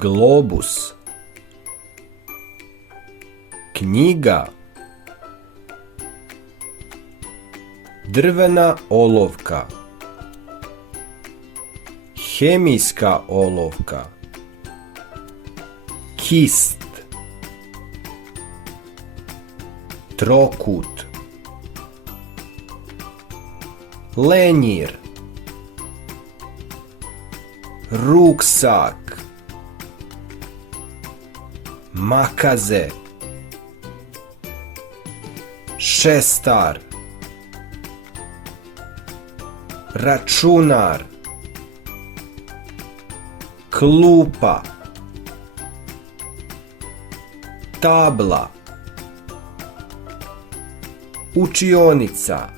globus, knjiga, drvena olovka, hemijska olovka, kist, trokut, lenjir, ruksak, makaze, šestar, računar, klupa, tabla, učionica,